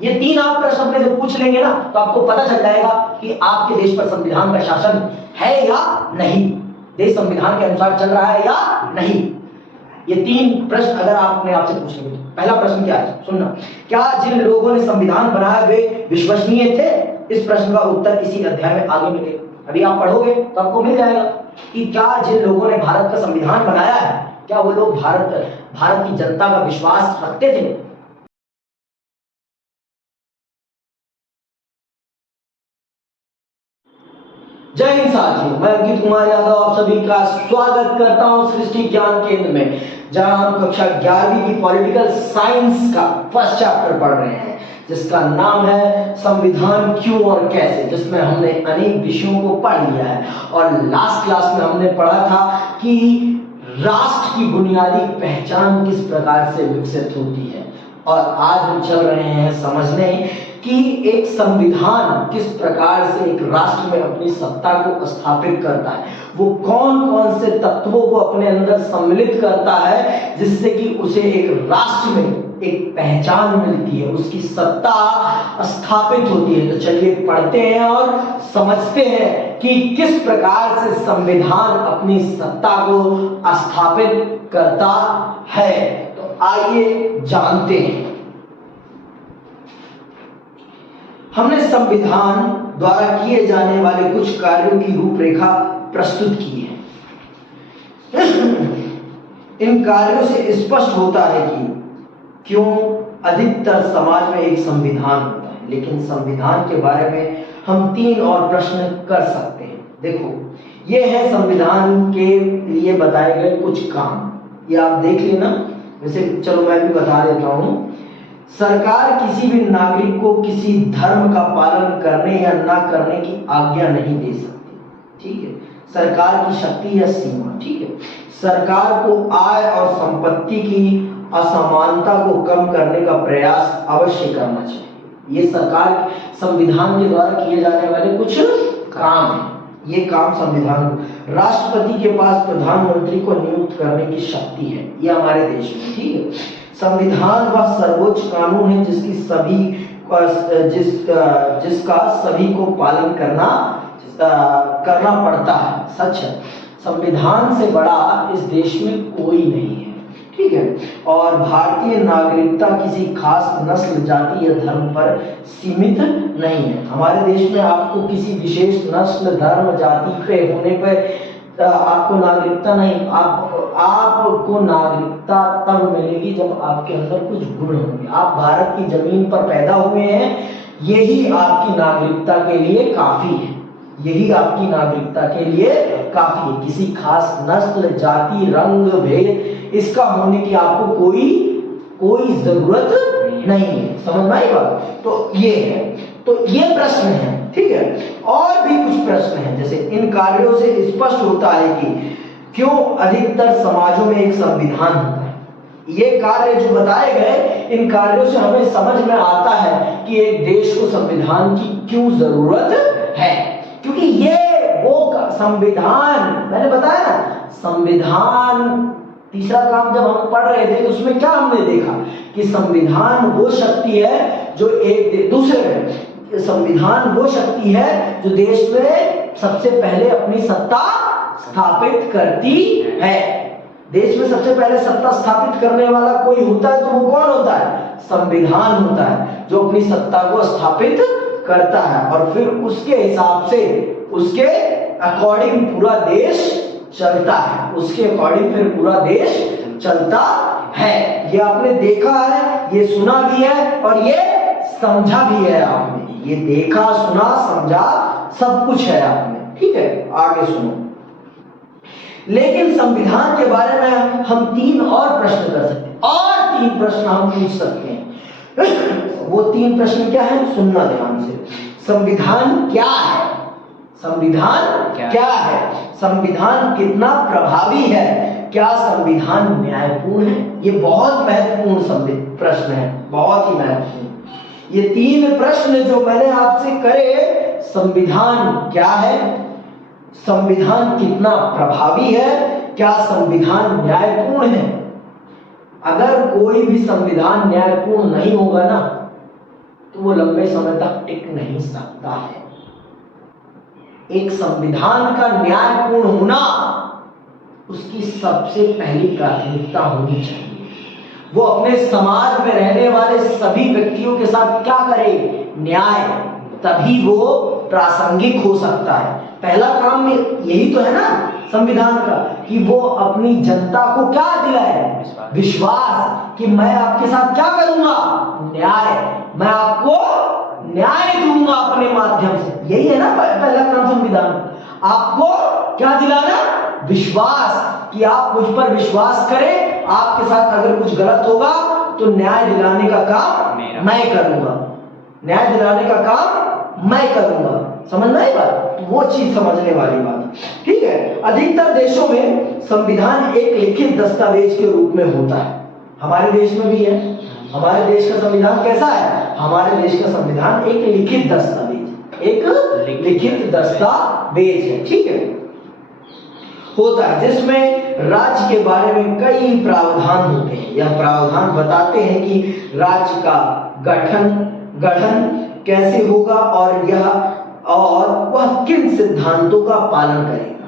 ये 3 आप प्रश्न अपने से पूछ लेंगे ना तो आपको पता चल जाएगा कि आपके देश पर संविधान का शासन है या नहीं, देश संविधान के अनुसार चल रहा है या नहीं। ये 3 प्रश्न अगर आप अपने आप से पूछ लेंगे। पहला प्रश्न क्या है, सुनना। क्या जिन लोगों ने संविधान बनाया वे विश्वसनीय थे? इस प्रश्न का उत्तर इसी अध्याय में आगे मिलेगा। अभी आप पढ़ोगे तो आपको मिल जाएगा कि क्या जिन लोगों ने भारत का संविधान बनाया है, क्या वो लोग भारत की जनता का विश्वास रखते थे? जय हिंद साथियों, मैं अंकित कुमार यादव आप सभी का स्वागत करता हूं सृष्टि ज्ञान केंद्र में, जहां हम कक्षा 11वीं की पॉलिटिकल साइंस का फर्स्ट चैप्टर पढ़ रहे हैं, जिसका नाम है संविधान क्यों और कैसे, जिसमें हमने अनेक विषयों को पढ़ लिया है। और लास्ट क्लास में हमने पढ़ा था कि राष्ट्र की बुनियादी पहचान किस प्रकार से विकसित होती है, और आज हम चल रहे हैं समझने कि एक संविधान किस प्रकार से एक राष्ट्र में अपनी सत्ता को स्थापित करता है, वो कौन कौन से तत्वों को अपने अंदर सम्मिलित करता है जिससे कि उसे एक राष्ट्र में एक पहचान मिलती है, उसकी सत्ता स्थापित होती है। तो चलिए पढ़ते हैं और समझते हैं कि किस प्रकार से संविधान अपनी सत्ता को स्थापित करता है। तो आइए जानते हैं। हमने संविधान द्वारा किए जाने वाले कुछ कार्यों की रूपरेखा प्रस्तुत की है। इन कार्यों से स्पष्ट होता है कि क्यों अधिकतर समाज में एक संविधान होता है, लेकिन संविधान के बारे में हम 3 और प्रश्न कर सकते हैं। देखो, ये है संविधान के लिए बताए गए कुछ काम, ये आप देख लेना। वैसे चलो मैं भी बता देता हूं। सरकार किसी भी नागरिक को किसी धर्म का पालन करने या ना करने की आज्ञा नहीं दे सकती, ठीक है। सरकार की शक्ति या सीमा, ठीक है। सरकार को आय और संपत्ति की असमानता को कम करने का प्रयास अवश्य करना चाहिए। ये सरकार संविधान के द्वारा किए जाने वाले कुछ काम हैं। ये काम संविधान। राष्ट्रपति के पास प्रधानमंत्री को नियुक्त करने की शक्ति है, ये हमारे देश में, ठीक है। संविधान वह सर्वोच्च कानून है जिसका सभी को पालन करना पड़ता है। सच है, संविधान से बड़ा इस देश में कोई नहीं है, ठीक है। और भारतीय नागरिकता किसी खास नस्ल, जाति या धर्म पर सीमित नहीं है। हमारे देश में आपको किसी विशेष नस्ल, धर्म, जाति पे होने पर आपको नागरिकता नहीं, आपको नागरिकता तब मिलेगी जब आपके अंदर कुछ गुण होंगे। आप भारत की जमीन पर पैदा हुए हैं, यही आपकी नागरिकता के लिए काफी है, यही आपकी नागरिकता के लिए काफी है। किसी खास नस्ल, जाति, रंग, भेद इसका होने की आपको कोई जरूरत नहीं है। समझ में आई बात? तो ये है, तो ये प्रश्न है, ठीक है। और भी कुछ प्रश्न हैं, जैसे इन कार्यों से स्पष्ट होता है कि क्यों अधिकतर समाजों में एक संविधान होता है। ये कार्य जो बताए गए, इन कार्यों से हमें समझ में आता है कि एक देश को संविधान की क्यों जरूरत है, क्योंकि ये वो संविधान, मैंने बताया ना, संविधान तीसरा काम जब हम पढ़ रहे थे तो उसमें क्या हमने देखा कि संविधान वो शक्ति है जो एक दूसरे में, संविधान वो शक्ति है जो देश में सबसे पहले अपनी सत्ता स्थापित करती है। देश में सबसे पहले सत्ता स्थापित करने वाला कोई होता है तो वो कौन होता है? संविधान होता है, जो अपनी सत्ता को स्थापित करता है और फिर उसके हिसाब से, उसके अकॉर्डिंग पूरा देश चलता है, उसके अकॉर्डिंग फिर पूरा देश चलता है। ये आपने देखा है, ये सुना भी है और ये समझा भी है आपने। ये देखा, सुना, समझा, सब कुछ है आपने, ठीक है। आगे सुनो। लेकिन संविधान के बारे में हम 3 और प्रश्न कर सकते हैं, और 3 प्रश्न हम पूछ सकते हैं। वो 3 प्रश्न क्या है, सुनना ध्यान से। संविधान क्या है? संविधान क्या है? संविधान कितना प्रभावी है? क्या संविधान न्यायपूर्ण है? ये बहुत महत्वपूर्ण प्रश्न है, बहुत ही महत्वपूर्ण। ये 3 प्रश्न जो मैंने आपसे करे, संविधान क्या है, संविधान कितना प्रभावी है, क्या संविधान न्यायपूर्ण है। अगर कोई भी संविधान न्यायपूर्ण नहीं होगा ना, तो वो लंबे समय तक टिक नहीं सकता है। एक संविधान का न्यायपूर्ण होना उसकी सबसे पहली प्राथमिकता होनी चाहिए। वो अपने समाज में रहने वाले सभी व्यक्तियों के साथ क्या करे? न्याय, तभी वो प्रासंगिक हो सकता है। पहला काम में यही तो है ना संविधान का, कि वो अपनी जनता को क्या दिलाए? विश्वास कि मैं आपके साथ क्या करूंगा? न्याय, मैं आपको न्याय दूंगा अपने माध्यम से। यही है ना पहला काम संविधान, आपको क्या दिलाना? विश्वास, कि आप मुझ पर विश्वास करें, आपके साथ अगर कुछ गलत होगा तो न्याय दिलाने का काम मैं करूंगा, न्याय दिलाने का काम मैं करूंगा। समझ में आई बात? वो चीज समझने वाली बात, ठीक है। अधिकतर देशों में संविधान एक लिखित दस्तावेज के रूप में होता है। हमारे देश में भी है। हमारे देश का संविधान कैसा है? हमारे देश का संविधान एक लिखित दस्तावेज, एक लिखित दस्तावेज है, ठीक है, होता है, जिसमें राज्य के बारे में कई प्रावधान होते हैं। यह प्रावधान बताते हैं कि राज्य का गठन कैसे होगा और वह किन सिद्धांतों का पालन करेगा।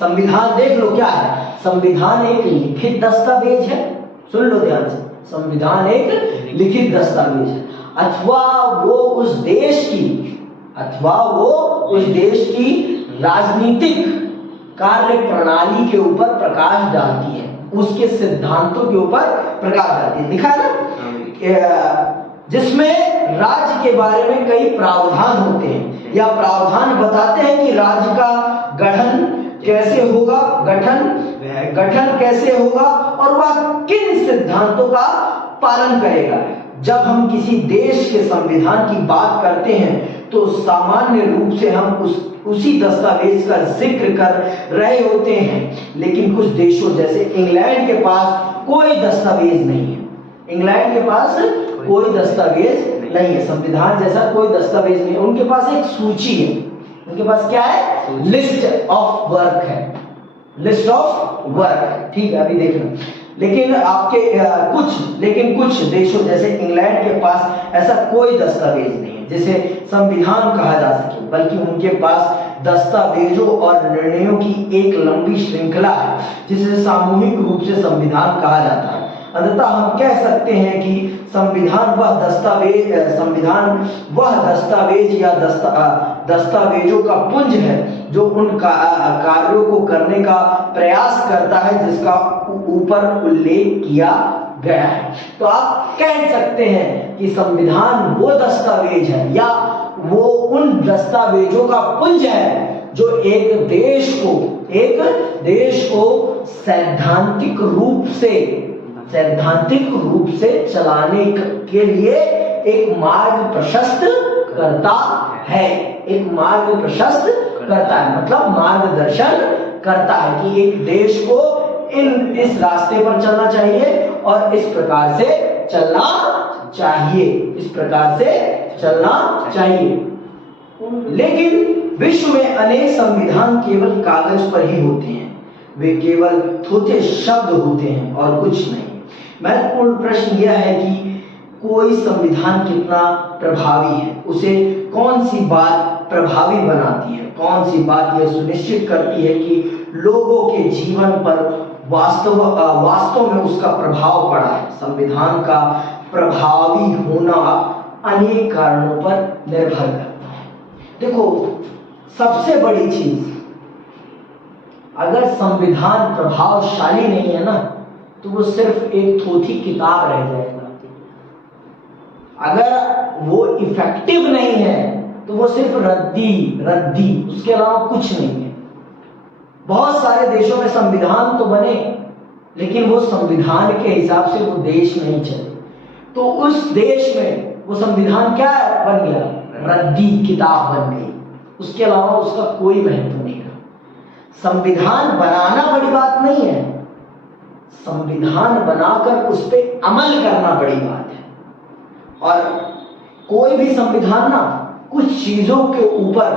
संविधान देख लो क्या है? संविधान एक लिखित दस्तावेज है। सुन लो ध्यान से, संविधान एक लिखित दस्तावेज है, अथवा वो उस देश की राजनीतिक कार्य प्रणाली के ऊपर प्रकाश डालती है, उसके सिद्धांतों के ऊपर प्रकाश डालती है। दिखा ना, जिसमें राज्य के बारे में कई प्रावधान होते हैं। या प्रावधान बताते हैं कि राज्य का गठन कैसे होगा, गठन कैसे होगा और वह किन सिद्धांतों का पालन करेगा। जब हम किसी देश के संविधान की बात करते हैं तो सामान्य रूप से हम उसी दस्तावेज का जिक्र कर रहे होते हैं, लेकिन कुछ देशों जैसे इंग्लैंड के पास कोई दस्तावेज नहीं है। इंग्लैंड के पास कोई दस्तावेज नहीं है, संविधान जैसा कोई दस्तावेज नहीं है। उनके पास एक सूची है, उनके पास क्या है? लिस्ट ऑफ वर्क है, लिस्ट ऑफ वर्क, ठीक है, अभी देखना। लेकिन कुछ देशों जैसे इंग्लैंड के पास ऐसा कोई दस्तावेज नहीं है जिसे संविधान कहा जा सके, बल्कि उनके पास दस्तावेजों और निर्णयों की एक लंबी श्रृंखला है जिसे सामूहिक रूप से संविधान कहा जाता है। अंततः हम कह सकते हैं कि संविधान वह दस्तावेज या दस्तावेजों का पुंज है जो उन कार्यों को करने का प्रयास करता है जिसका ऊपर उल्लेख किया गया है। तो आप कह सकते हैं कि संविधान वो दस्तावेज है या वो उन दस्तावेजों का पुंज है जो एक देश को सैद्धांतिक रूप से चलाने के लिए एक मार्ग प्रशस्त करता है, मतलब मार्गदर्शन करता है कि एक देश को इस रास्ते पर चलना चाहिए और इस प्रकार से चलना चाहिए। लेकिन विश्व में अनेक संविधान केवल कागज पर ही होते हैं, वे केवल थोथे शब्द होते हैं और कुछ नहीं। महत्वपूर्ण प्रश्न यह है कि कोई संविधान कितना प्रभावी है, उसे कौन सी बात प्रभावी बनाती है, कौन सी बात यह सुनिश्चित करती है कि लोगों के जीवन पर वास्तव में उसका प्रभाव पड़ा है। संविधान का प्रभावी होना अनेक कारणों पर निर्भर करता है। देखो, सबसे बड़ी चीज, अगर संविधान प्रभावशाली नहीं है ना तो वो सिर्फ एक थोथी किताब रह जाएगा। अगर वो इफेक्टिव नहीं है तो वो सिर्फ रद्दी, उसके अलावा कुछ नहीं है। बहुत सारे देशों में संविधान तो बने लेकिन वो संविधान के हिसाब से वो देश नहीं चले, तो उस देश में वो संविधान क्या बन गया? रद्दी किताब बन गई, उसके अलावा उसका कोई महत्व नहीं रहा। संविधान बनाना बड़ी बात नहीं है, संविधान बनाकर उस पर अमल करना बड़ी बात है। और कोई भी संविधान ना कुछ चीजों के ऊपर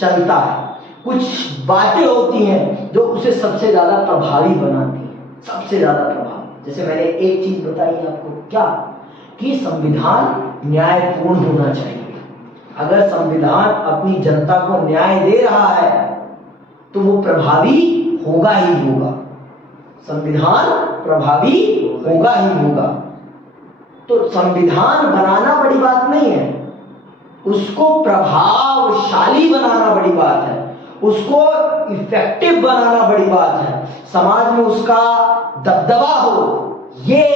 चलता है, कुछ बातें होती हैं जो उसे सबसे ज्यादा प्रभावी बनाती हैं, सबसे ज्यादा प्रभावी। जैसे मैंने एक चीज बताई आपको, क्या कि संविधान न्यायपूर्ण होना चाहिए। अगर संविधान अपनी जनता को न्याय दे रहा है तो वो प्रभावी होगा ही होगा, संविधान प्रभावी होगा ही होगा। तो संविधान बनाना बड़ी बात नहीं है, उसको प्रभावशाली बनाना बड़ी बात है, उसको इफेक्टिव बनाना बड़ी बात है, समाज में उसका दबदबा हो, ये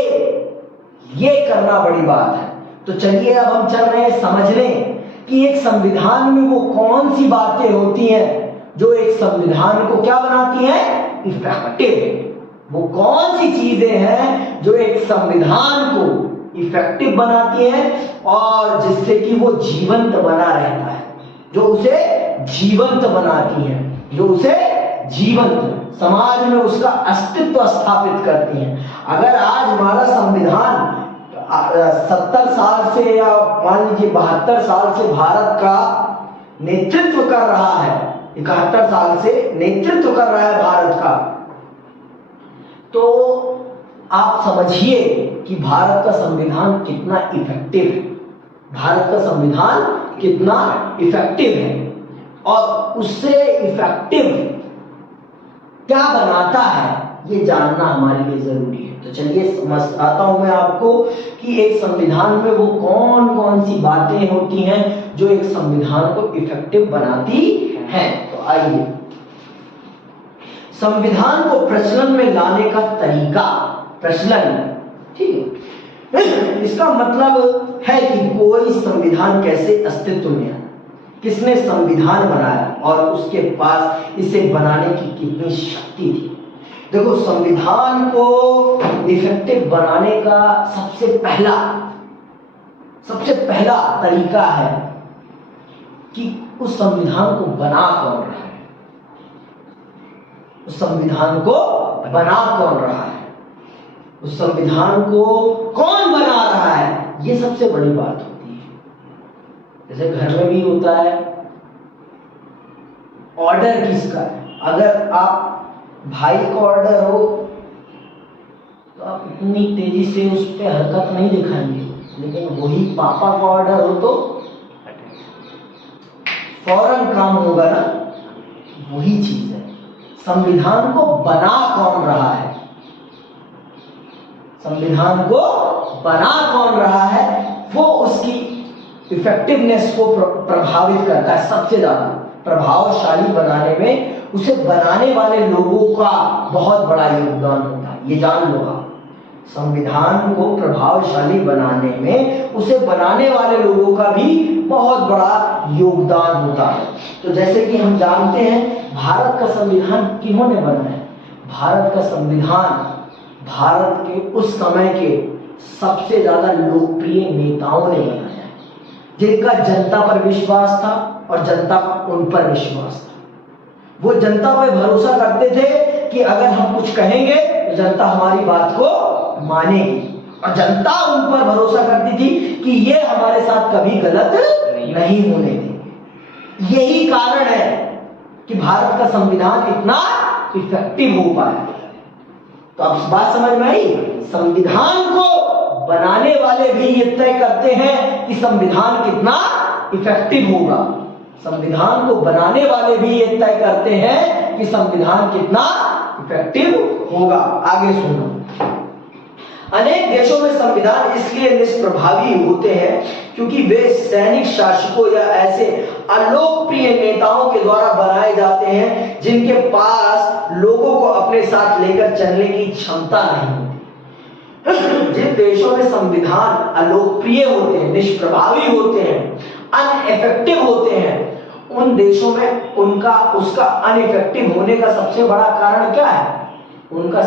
करना बड़ी बात है। तो चलिए अब हम चल रहे हैं समझने कि एक संविधान में वो कौन सी बातें होती हैं जो एक संविधान को क्या बनाती हैं, इफेक्टिव। वो कौन सी चीजें हैं जो एक संविधान को इफेक्टिव बनाती हैं और जिससे कि वो जीवंत बना रहता है, जो उसे जीवंत बनाती हैं, जो उसे जीवंत समाज में उसका अस्तित्व स्थापित करती हैं। अगर आज हमारा संविधान 70 साल से या मान लीजिए 72 साल से भारत का नेतृत्व कर रहा है, 71 साल से नेतृत्व कर रहा है भारत का, तो आप समझिए कि भारत का संविधान कितना इफेक्टिव है, भारत का संविधान कितना इफेक्टिव है और उससे इफेक्टिव क्या बनाता है ये जानना हमारे लिए जरूरी है। तो चलिए समझाता हूं मैं आपको कि एक संविधान में वो कौन कौन सी बातें होती हैं जो एक संविधान को इफेक्टिव बनाती हैं। तो आइए, संविधान को प्रचलन में लाने का तरीका, प्रचलन, ठीक है, इसका मतलब है कि कोई संविधान कैसे अस्तित्व में आया, किसने संविधान बनाया और उसके पास इसे बनाने की कितनी शक्ति थी। देखो, संविधान को इफेक्टिव बनाने का सबसे पहला तरीका है कि उस संविधान को बना कौन रहा है, उस संविधान को बना कौन रहा है, उस संविधान को कौन बना रहा है, ये सबसे बड़ी बात होती है। जैसे घर में भी होता है, ऑर्डर किसका है। अगर आप भाई का ऑर्डर हो तो आप इतनी तेजी से उस पर हरकत नहीं दिखाएंगे, लेकिन वही पापा का ऑर्डर हो तो फौरन काम होगा ना। वही चीज है, संविधान को बना कौन रहा है, संविधान को बना कौन रहा है, वो उसकी इफेक्टिवनेस को प्रभावित करता है। सबसे ज्यादा प्रभावशाली बनाने में उसे बनाने वाले लोगों का बहुत बड़ा योगदान होता है, ये जान लो आप। संविधान को प्रभावशाली बनाने में उसे बनाने वाले लोगों का भी बहुत बड़ा योगदान होता है। तो जैसे कि हम जानते हैं, भारत का संविधान किन्होंने बनाया? भारत का संविधान भारत के उस समय के सबसे ज्यादा लोकप्रिय नेताओं ने बनाया, जिनका जनता पर विश्वास था और जनता का उन पर विश्वास था। वो जनता पर भरोसा करते थे कि अगर हम कुछ कहेंगे तो जनता हमारी बात को मानेगी, और जनता उन पर भरोसा करती थी कि ये हमारे साथ कभी गलत नहीं होने देंगे। यही कारण है कि भारत का संविधान इतना इफेक्टिव हो पाया। तो अब बात समझ में आई, संविधान को बनाने वाले भी ये तय करते हैं कि संविधान कितना इफेक्टिव होगा, संविधान को बनाने वाले भी ये तय करते हैं कि संविधान कितना इफेक्टिव होगा। आगे सुनो, अनेक देशों में संविधान इसलिए निष्प्रभावी होते हैं क्योंकि वे सैनिक शासकों या ऐसे अलोकप्रिय नेताओं के द्वारा बनाए जाते हैं जिनके पास लोगों को अपने साथ लेकर चलने की क्षमता नहीं होती। जिन देशों में संविधान अलोकप्रिय होते हैं, निष्प्रभावी होते हैं, अनइफेक्टिव होते हैं, उन देशों में उसका अनइफेक्टिव होने का सबसे बड़ा कारण क्या है? उसका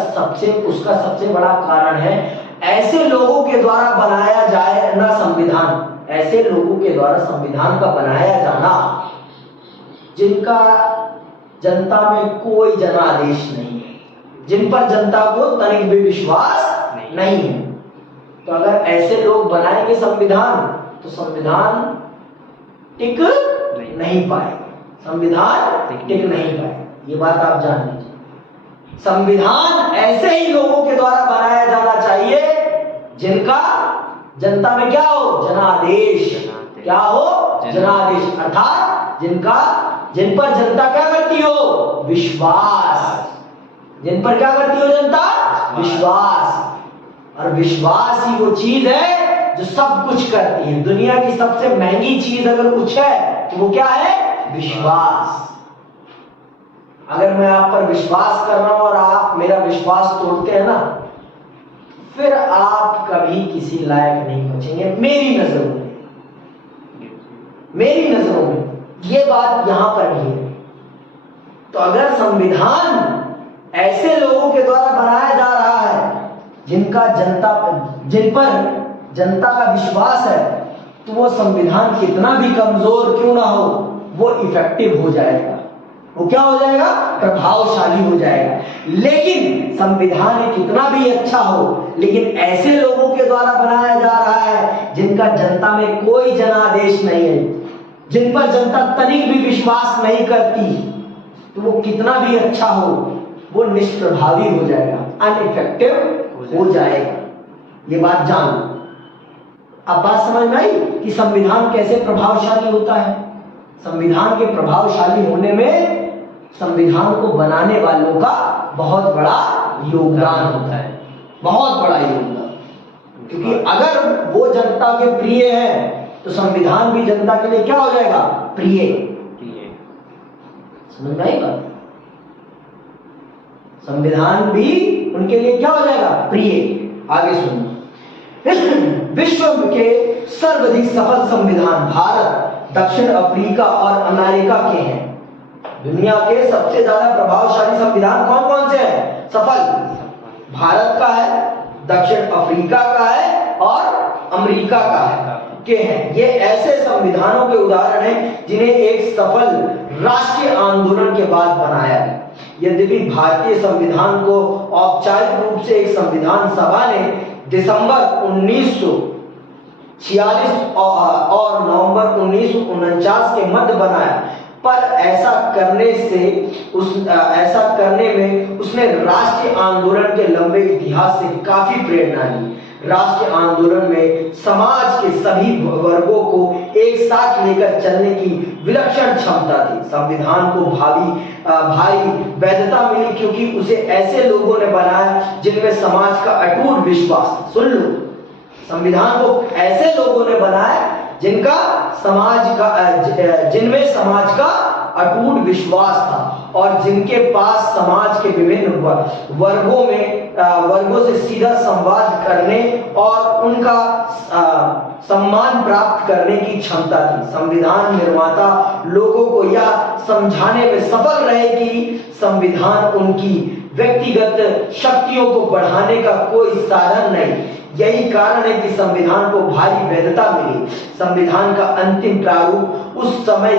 सबसे बड़ा कारण है ऐसे लोगों के द्वारा बनाया जाए ना संविधान, ऐसे लोगों के द्वारा संविधान का बनाया जाना जिनका जनता में कोई जनादेश नहीं है, जिन पर जनता को तनिक भी विश्वास नहीं है। तो अगर ऐसे लोग बनाएंगे संविधान तो संविधान टिक नहीं पाएगा, संविधान टिक नहीं पाएगा। ये बात आप जान लीजिए। संविधान ऐसे ही लोगों के द्वारा बनाया जाना चाहिए जिनका जनता में क्या हो? जनादेश। क्या हो? जनादेश। अर्थात जिन पर जनता क्या करती हो? विश्वास। जिन पर क्या करती हो जनता? विश्वास। और विश्वास ही वो चीज है जो सब कुछ करती है। दुनिया की सबसे महंगी चीज अगर कुछ है तो वो क्या है? विश्वास। अगर मैं आप पर विश्वास कर रहा हूं और आप मेरा विश्वास तोड़ते हैं ना, फिर आप कभी किसी लायक नहीं बचेंगे मेरी नजरों में। मेरी नजरों में ये बात यहां पर भी है। तो अगर संविधान ऐसे लोगों के द्वारा बनाया जा रहा है जिन पर जनता का विश्वास है, तो वो संविधान कितना भी कमजोर क्यों ना हो, वो इफेक्टिव हो जाएगा। वो क्या हो जाएगा? प्रभावशाली हो जाएगा। लेकिन संविधान कितना भी अच्छा हो, लेकिन ऐसे लोगों के द्वारा बनाया जा रहा है जिनका जनता में कोई जनादेश नहीं है, जिन पर जनता तनिक भी विश्वास नहीं करती, तो वो कितना भी अच्छा हो, वो निष्प्रभावी हो जाएगा, अनइफेक्टिव हो जाएगा। ये बात जान। अब बात समझ में आई कि संविधान कैसे प्रभावशाली होता है। संविधान के प्रभावशाली होने में संविधान को बनाने वालों का बहुत बड़ा योगदान होता है, बहुत बड़ा योगदान। क्योंकि अगर वो जनता के प्रिय है तो संविधान भी जनता के लिए क्या हो जाएगा? प्रिय। समझ में आई बात? संविधान भी उनके लिए क्या हो जाएगा? प्रिय। आगे सुनो। विश्व के सर्वाधिक सफल संविधान भारत, दक्षिण अफ्रीका और अमेरिका के हैं। दुनिया के सबसे ज्यादा प्रभावशाली संविधान कौन कौन से हैं? सफल। भारत का है, दक्षिण अफ्रीका का है और अमेरिका का है के हैं। ये ऐसे संविधानों के उदाहरण हैं जिन्हें एक सफल राष्ट्रीय आंदोलन के बाद बनाया गया। यद्यपि भारतीय संविधान को औपचारिक रूप से एक संविधान सभा ने दिसंबर 1946 और नवंबर 1949 के मध्य बनाया, पर ऐसा करने में उसने राष्ट्रीय आंदोलन के लंबे इतिहास से काफी प्रेरणा ली। राष्ट्रीय आंदोलन में समाज के सभी वर्गों को एक साथ लेकर चलने की विलक्षण क्षमता थी। संविधान को भारी वैधता मिली क्योंकि उसे ऐसे लोगों ने बनाया जिनमें समाज का अटूट विश्वास। सुन लो, संविधान को ऐसे लोगों ने बनाया जिनमें समाज का अटूट विश्वास था और जिनके पास समाज के विभिन्न वर्गों से सीधा संवाद करने और उनका सम्मान प्राप्त करने की क्षमता थी। संविधान निर्माता लोगों को यह समझाने में सफल रहे कि संविधान उनकी व्यक्तिगत शक्तियों को बढ़ाने का कोई साधन नहीं। यही कारण है कि संविधान को भारी वैधता मिली। संविधान का अंतिम प्रारूप उस समय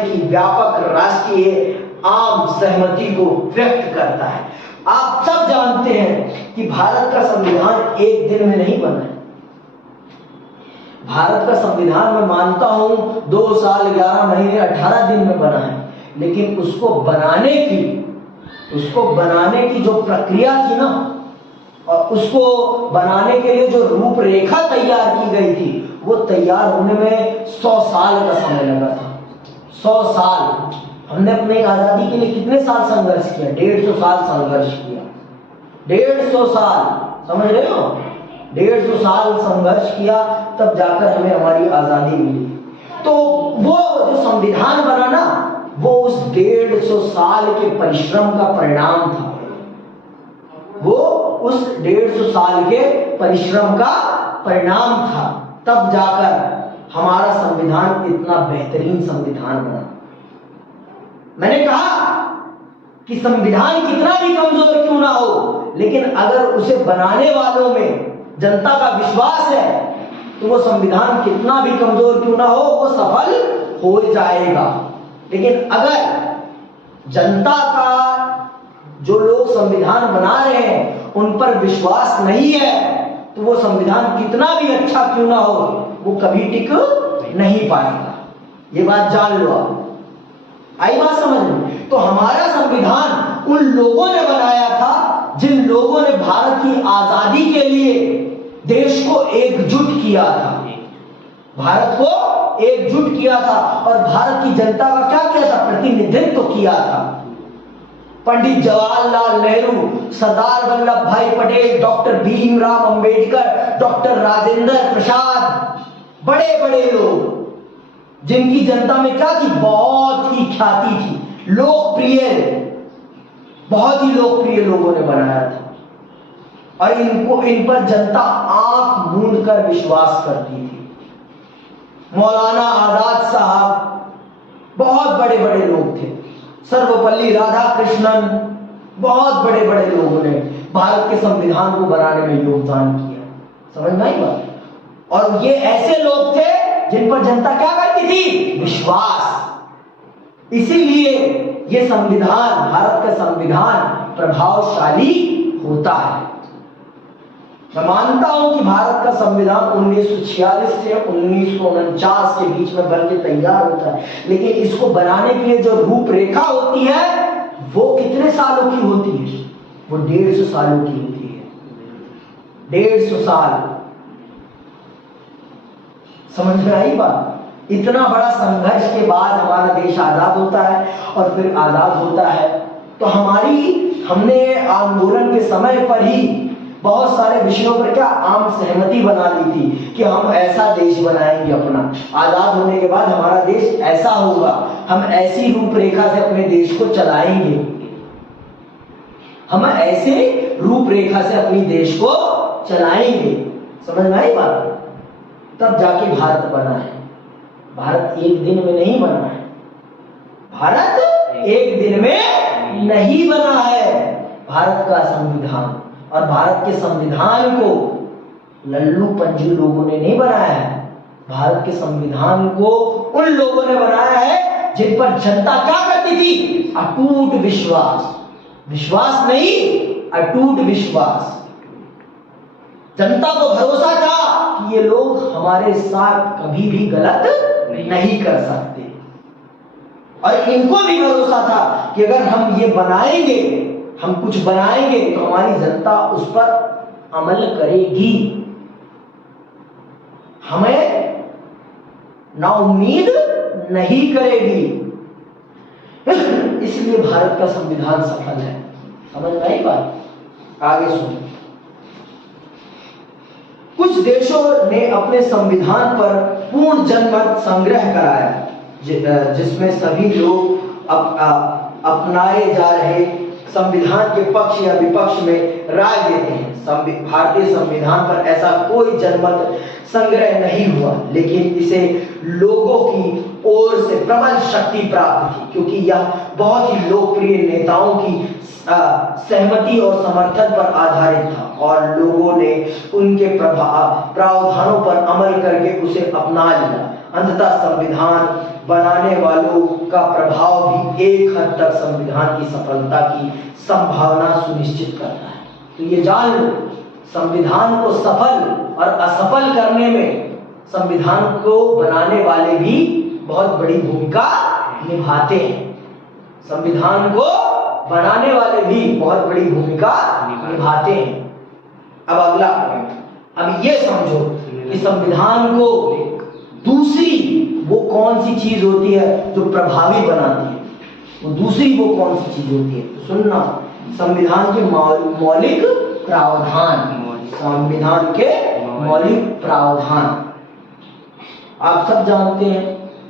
की व्यापक राष्ट्रीय आम सहमति को व्यक्त करता है। आप सब जानते हैं कि भारत का संविधान एक दिन में नहीं बना है। भारत का संविधान मैं मानता हूं 2 साल 11 महीने 18 दिन में बना है, लेकिन उसको बनाने की जो प्रक्रिया थी ना, और उसको बनाने के लिए जो रूपरेखा तैयार की गई थी, वो तैयार होने में 100 साल का समय लगा था। 100 साल। हमने अपने आजादी के लिए कितने साल संघर्ष किया? 150 साल संघर्ष किया। 150 साल, समझ रहे हो? 150 साल संघर्ष किया, तब जाकर हमें हमारी आजादी मिली। तो वो जो संविधान बना ना, वो उस 150 साल के परिश्रम का परिणाम था। वो उस 150 साल के परिश्रम का परिणाम था। तब जाकर हमारा संविधान इतना बेहतरीन संविधान बना। मैंने कहा कि संविधान कितना भी कमजोर क्यों ना हो, लेकिन अगर उसे बनाने वालों में जनता का विश्वास है, तो वो संविधान कितना भी कमजोर क्यों ना हो, वो सफल हो जाएगा। लेकिन अगर जनता का जो लोग संविधान बना रहे हैं उन पर विश्वास नहीं है, तो वो संविधान कितना भी अच्छा क्यों ना हो, वो कभी टिक नहीं पाएगा। ये बात जान लो आप। आई बात समझ में? तो हमारा संविधान उन लोगों ने बनाया था जिन लोगों ने भारत की आजादी के लिए देश को एकजुट किया था, भारत को एकजुट किया था और भारत की जनता का क्या किया था, प्रतिनिधित्व किया था। पंडित जवाहरलाल नेहरू, सरदार वल्लभ भाई पटेल, डॉक्टर भीमराव अंबेडकर, डॉक्टर राजेंद्र प्रसाद, बड़े बड़े लोग जिनकी जनता में क्या थी, बहुत ही ख्याति थी, लोकप्रिय, बहुत ही लोकप्रिय लोगों ने बनाया था और इन पर जनता आंख मूंद कर विश्वास करती थी। मौलाना आजाद साहब बहुत बड़े बड़े लोग थे, सर्वपल्ली राधाकृष्णन, बहुत बड़े बड़े लोगों ने भारत के संविधान को बनाने में योगदान किया। समझ में आई बात? और ये ऐसे लोग थे जिन पर जनता क्या करती थी, विश्वास। इसीलिए ये संविधान, भारत का संविधान प्रभावशाली होता है। मैं मानता हूं कि भारत का संविधान 1946 से 1949 के बीच में बन के तैयार होता है, लेकिन इसको बनाने के लिए जो रूपरेखा होती है वो कितने सालों की होती है, वो 150 सालों की होती है। 150 साल। समझ में आई बात? इतना बड़ा संघर्ष के बाद हमारा देश आजाद होता है और फिर आजाद होता है तो हमने आंदोलन के समय पर ही बहुत सारे विषयों पर क्या आम सहमति बना ली थी कि हम ऐसा देश बनाएंगे अपना, आजाद होने के बाद हमारा देश ऐसा होगा, हम ऐसी रूपरेखा से अपने देश को चलाएंगे, हम ऐसे रूपरेखा से अपने देश को चलाएंगे। समझ में आई बात? तब जाके भारत बना है। भारत एक दिन में नहीं बना है, भारत एक दिन में नहीं बना है। भारत का संविधान, और भारत के संविधान को लल्लू पंजू लोगों ने नहीं बनाया है, भारत के संविधान को उन लोगों ने बनाया है जिन पर जनता क्या करती थी, अटूट विश्वास। विश्वास नहीं, अटूट विश्वास। जनता को भरोसा था कि ये लोग हमारे साथ कभी भी गलत नहीं कर सकते, और इनको भी भरोसा था कि अगर हम ये बनाएंगे, हम कुछ बनाएंगे तो हमारी जनता उस पर अमल करेगी, हमें ना उम्मीद नहीं करेगी। इसलिए भारत का संविधान सफल है। समझ में आई बात? आगे सुनो। कुछ देशों ने अपने संविधान पर पूर्ण जनमत संग्रह कराया जिसमें सभी लोग अपनाए जा रहे संविधान के पक्ष या विपक्ष में राय देते हैं। भारतीय संविधान पर ऐसा कोई जनमत संग्रह नहीं हुआ, लेकिन इसे लोगों की ओर से प्रबल शक्ति प्राप्त थी, क्योंकि यह बहुत ही लोकप्रिय नेताओं की सहमति और समर्थन पर आधारित था और लोगों ने उनके प्रावधानों पर अमल करके उसे अपना लिया। अंततः संविधान बनाने वालों का प्रभाव भी एक हद तक संविधान की सफलता की संभावना सुनिश्चित करता है। तो ये जान लो, संविधान को सफल और असफल करने में संविधान को बनाने वाले भी बहुत बड़ी भूमिका निभाते हैं। संविधान को बनाने वाले भी बहुत बड़ी भूमिका निभाते हैं। अब अगला, अब ये समझो कि संविधान को दूसरी वो कौन सी चीज होती है जो प्रभावी बनाती है, वो दूसरी वो कौन सी चीज होती है? तो सुनना, संविधान के मौलिक प्रावधान, संविधान के मौलिक प्रावधान। आप सब जानते हैं,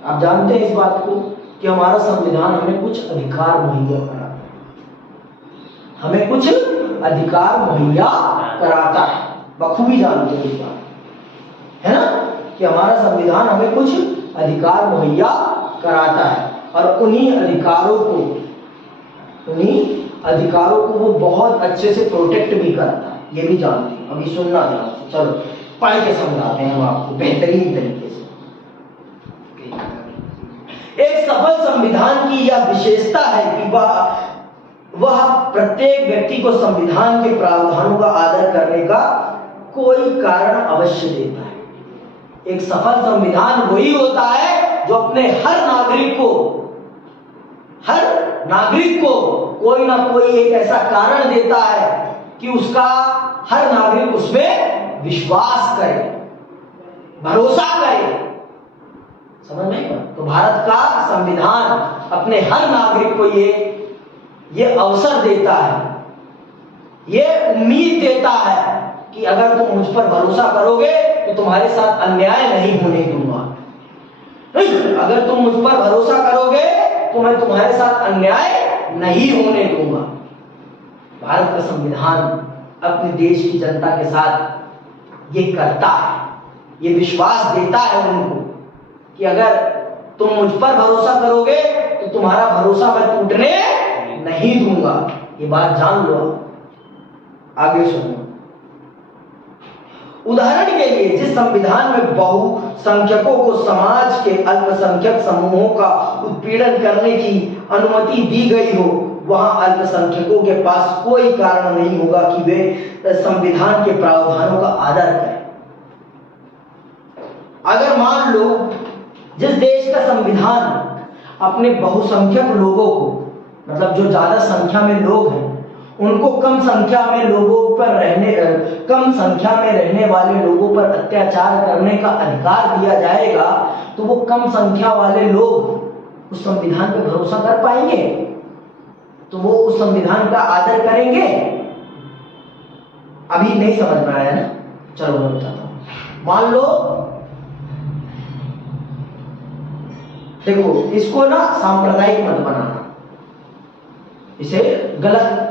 आप जानते हैं इस बात को कि हमारा संविधान हमें कुछ अधिकार मुहैया कराता है, हमें कुछ अधिकार मुहैया कराता है, बखूबी जानते हैं इस बात, है ना, कि हमारा संविधान हमें कुछ अधिकार मुहैया कराता है और उन्हीं अधिकारों को वो बहुत अच्छे से प्रोटेक्ट भी करता है, ये भी जानते हैं। अभी सुनना ध्यान से, चलो पढ़ के समझाते हैं हम आपको बेहतरीन तरीके से। एक सफल संविधान की यह विशेषता है कि वह प्रत्येक व्यक्ति को संविधान के प्रावधानों का आदर करने का कोई कारण अवश्य देता है। एक सफल संविधान वही होता है जो अपने हर नागरिक को कोई ना कोई एक ऐसा कारण देता है कि उसका हर नागरिक उसमें विश्वास करे, भरोसा करे। समझ में? तो भारत का संविधान अपने हर नागरिक को ये अवसर देता है, ये उम्मीद देता है कि अगर तुम मुझ पर भरोसा करोगे तो तुम्हारे साथ अन्याय नहीं होने दूंगा। अगर तुम मुझ पर भरोसा करोगे तो मैं तुम्हारे साथ अन्याय नहीं होने दूंगा। भारत का संविधान अपने देश की जनता के साथ ये करता है, ये विश्वास देता है उनको कि अगर तुम मुझ पर भरोसा करोगे तो तुम्हारा भरोसा मैं टूटने नहीं दूंगा। ये बात जान लो। आगे सुनो। उदाहरण के लिए जिस संविधान में बहुसंख्यकों को समाज के अल्पसंख्यक समूहों का उत्पीड़न करने की अनुमति दी गई हो, वहां अल्पसंख्यकों के पास कोई कारण नहीं होगा कि वे संविधान के प्रावधानों का आदर करें। अगर मान लो जिस देश का संविधान अपने बहुसंख्यक लोगों को, मतलब जो ज्यादा संख्या में लोग हैं, उनको कम संख्या में रहने वाले लोगों पर अत्याचार करने का अधिकार दिया जाएगा, तो वो कम संख्या वाले लोग उस संविधान पर भरोसा कर पाएंगे? तो वो उस संविधान का आदर करेंगे? अभी नहीं समझ में आया ना? चलो मैं बताता हूं। मान लो, देखो इसको ना सांप्रदायिक मत बनाना, इसे गलत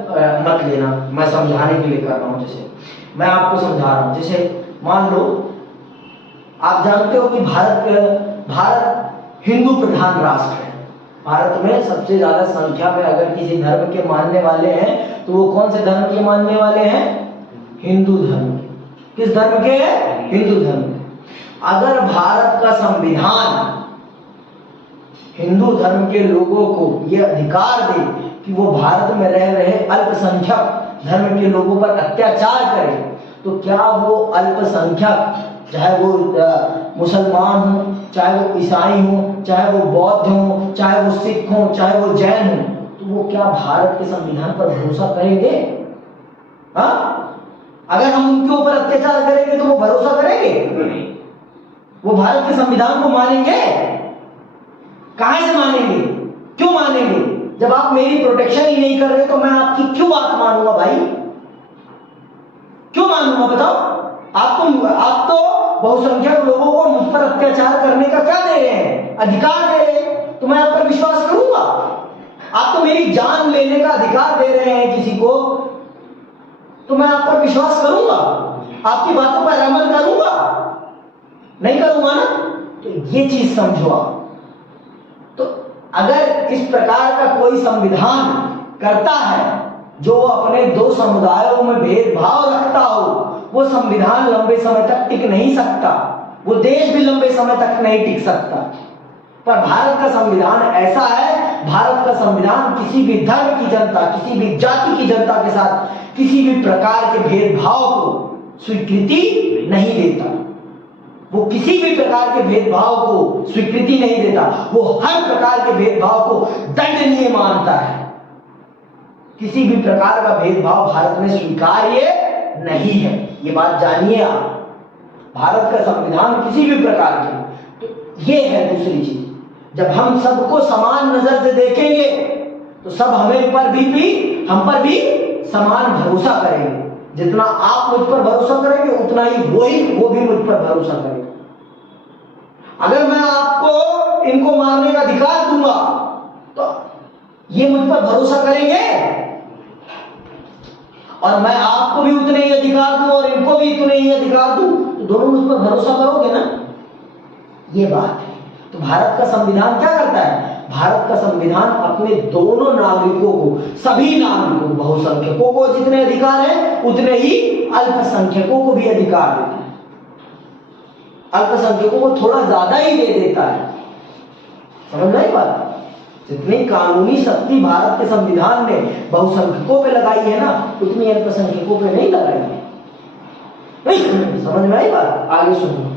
मत लेना, मैं समझाने के लिए कर रहा हूं। जैसे मैं आपको समझा रहा हूं, जैसे मान लो आप जानते हो कि भारत हिंदू प्रधान राष्ट्र है। भारत में सबसे ज्यादा संख्या में अगर किसी धर्म के मानने वाले हैं तो वो कौन से धर्म के मानने वाले हैं? हिंदू धर्म के। किस धर्म के? हिंदू धर्म के। अगर भारत का संविधान हिंदू धर्म के लोगों को यह अधिकार दे कि वो भारत में रह रहे अल्पसंख्यक धर्म के लोगों पर अत्याचार करे, तो क्या वो अल्पसंख्यक, चाहे वो मुसलमान हो, चाहे वो ईसाई हो, चाहे वो बौद्ध हो, चाहे वो सिख हो, चाहे वो जैन हो, तो वो क्या भारत के संविधान पर भरोसा करेंगे? हाँ? अगर हम उनके ऊपर अत्याचार करेंगे तो वो भरोसा करेंगे? वो भारत के संविधान को मानेंगे? कहां से मानेंगे? क्यों मानेंगे? जब आप मेरी प्रोटेक्शन ही नहीं कर रहे तो मैं आपकी क्यों बात मानूंगा भाई? क्यों मानूंगा बताओ? आप तो बहुसंख्यक लोगों को मुझ पर अत्याचार करने का क्या दे रहे हैं? अधिकार दे रहे हैं, तो मैं आप पर विश्वास करूंगा? आप तो मेरी जान लेने का अधिकार दे रहे हैं किसी को, तो मैं आप पर विश्वास करूंगा? आपकी बातों पर अमल करूंगा? नहीं करूंगा ना? तो ये चीज समझो आप। तो अगर इस प्रकार का कोई संविधान करता है जो अपने दो समुदायों में भेदभाव रखता हो, वो संविधान लंबे समय तक टिक नहीं सकता, वो देश भी लंबे समय तक नहीं टिक सकता। पर भारत का संविधान ऐसा है, भारत का संविधान किसी भी धर्म की जनता, किसी भी जाति की जनता के साथ किसी भी प्रकार के भेदभाव को स्वीकृति नहीं देता। वो किसी भी प्रकार के भेदभाव को स्वीकृति नहीं देता, वो हर प्रकार के भेदभाव को दंडनीय मानता है। किसी भी प्रकार का भेदभाव भारत में स्वीकार्य नहीं है, ये बात जानिए आप। भारत का संविधान किसी भी प्रकार की, तो ये है दूसरी चीज। जब हम सबको समान नजर से देखेंगे तो सब हम पर भी समान भरोसा करेंगे। जितना आप मुझ पर भरोसा करेंगे उतना ही वो भी मुझ पर भरोसा करेंगे। अगर मैं आपको इनको मारने का अधिकार दूंगा तो ये मुझ पर भरोसा करेंगे, और मैं आपको भी उतने ही अधिकार दूं और इनको भी उतने ही अधिकार दूं, तो दोनों मुझ पर भरोसा करोगे ना? ये बात है। तो भारत का संविधान क्या करता है? भारत का संविधान अपने दोनों नागरिकों को, सभी नागरिकों, बहुसंख्यकों को जितने अधिकार है उतने ही अल्पसंख्यकों को भी अधिकार देता है। अल्पसंख्यकों को थोड़ा ज्यादा ही दे देता है। समझ में आई बात? जितनी कानूनी शक्ति भारत के संविधान ने बहुसंख्यकों पे लगाई है ना, उतनी अल्पसंख्यकों पे नहीं लगाई है। समझ में आई बात? आगे सुनो।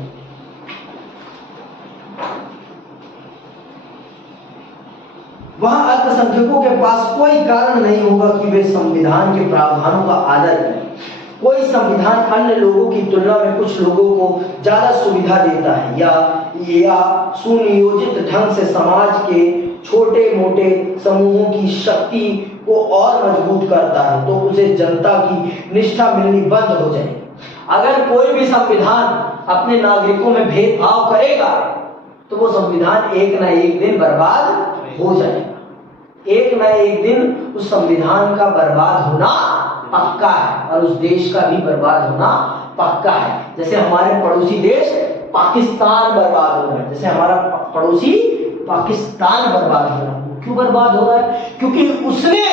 वहां अल्पसंख्यकों के पास कोई कारण नहीं होगा कि वे संविधान के प्रावधानों का आदर करें। कोई संविधान अन्य लोगों की तुलना में कुछ लोगों को ज्यादा सुविधा देता है या सुनियोजित ढंग से समाज के छोटे मोटे समूहों की शक्ति को और मजबूत करता है, तो उसे जनता की निष्ठा मिलनी बंद हो जाएगी। अगर कोई भी संविधान अपने नागरिकों में भेदभाव करेगा तो वो संविधान एक ना एक दिन बर्बाद हो जाएगा। एक ना एक दिन उस संविधान का बर्बाद होना पक्का है और उस देश का भी बर्बाद होना पक्का है। जैसे हमारे पड़ोसी देश पाकिस्तान बर्बाद हो रहा है, जैसे हमारा पड़ोसी पाकिस्तान बर्बाद हो रहा है। क्यों बर्बाद हो रहा है? क्योंकि उसने